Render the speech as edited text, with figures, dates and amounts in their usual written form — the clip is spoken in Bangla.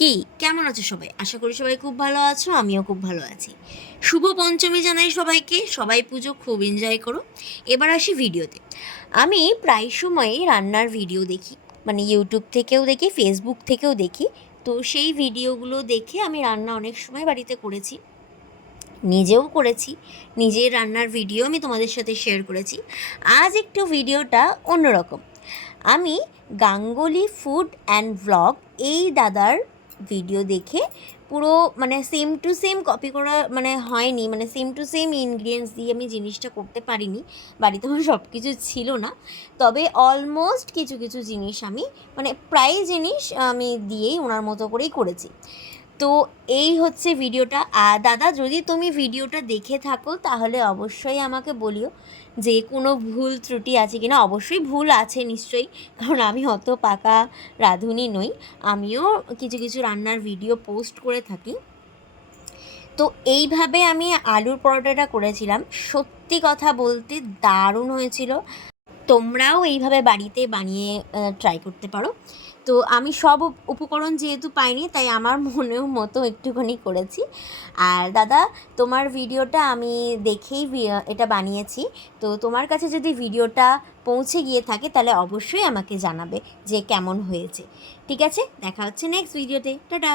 কি কেমন আছো সবাই? আশা করি সবাই খুব ভালো আছো, আমিও খুব ভালো আছি। শুভ পঞ্চমী জানাই সবাইকে, সবাই পুজো খুব এনজয় করো। এবার আসি ভিডিওতে। আমি প্রায় সময়ই রান্নার ভিডিও দেখি, মানে ইউটিউব থেকেও দেখি, ফেসবুক থেকেও দেখি। তো সেই ভিডিওগুলো দেখে আমি রান্না অনেক সময় বাড়িতে করেছি, নিজেও করেছি। নিজের রান্নার ভিডিও আমি তোমাদের সাথে শেয়ার করেছি। আজ একটু ভিডিওটা অন্যরকম। আমি গাঙ্গুলি ফুড অ্যান্ড ভ্লগ এই দাদার ভিডিও দেখে পুরো মানে সেম টু সেম কপি করা মানে হয়নি, মানে সেম টু সেম ইনগ্রিডিয়েন্টস দিয়ে আমি জিনিসটা করতে পারিনি। বাড়িতে আমার সব কিছু ছিল না, তবে অলমোস্ট কিছু কিছু জিনিস আমি মানে প্রায় জিনিস আমি দিয়েই ওনার মতো করেই করেছি। তো এই হচ্ছে ভিডিওটা। আর দাদা, যদি তুমি ভিডিওটা দেখে থাকো তাহলে অবশ্যই আমাকে বলিও যে কোনো ভুল ত্রুটি আছে কিনা। অবশ্যই ভুল আছে নিশ্চয়ই, কারণ আমি অত পাকা রাঁধুনি নই। আমিও কিছু কিছু রান্নার ভিডিও পোস্ট করে থাকি। তো এইভাবে আমি আলুর পরোটাটা করেছিলাম, সত্যি কথা বলতে দারুণ হয়েছিল। তোমরাও এইভাবে বাড়িতে বানিয়ে ট্রাই করতে পারো। তো আমি সব উপকরণ যেহেতু পাইনি, তাই আমার মনেও মতো একটুখানি করেছি। আর দাদা, তোমার ভিডিওটা আমি দেখেই এটা বানিয়েছি। তো তোমার কাছে যদি ভিডিওটা পৌঁছে গিয়ে থাকে তাহলে অবশ্যই আমাকে জানাবে যে কেমন হয়েছে। ঠিক আছে, দেখা হচ্ছে নেক্সট ভিডিওতে। টাটা।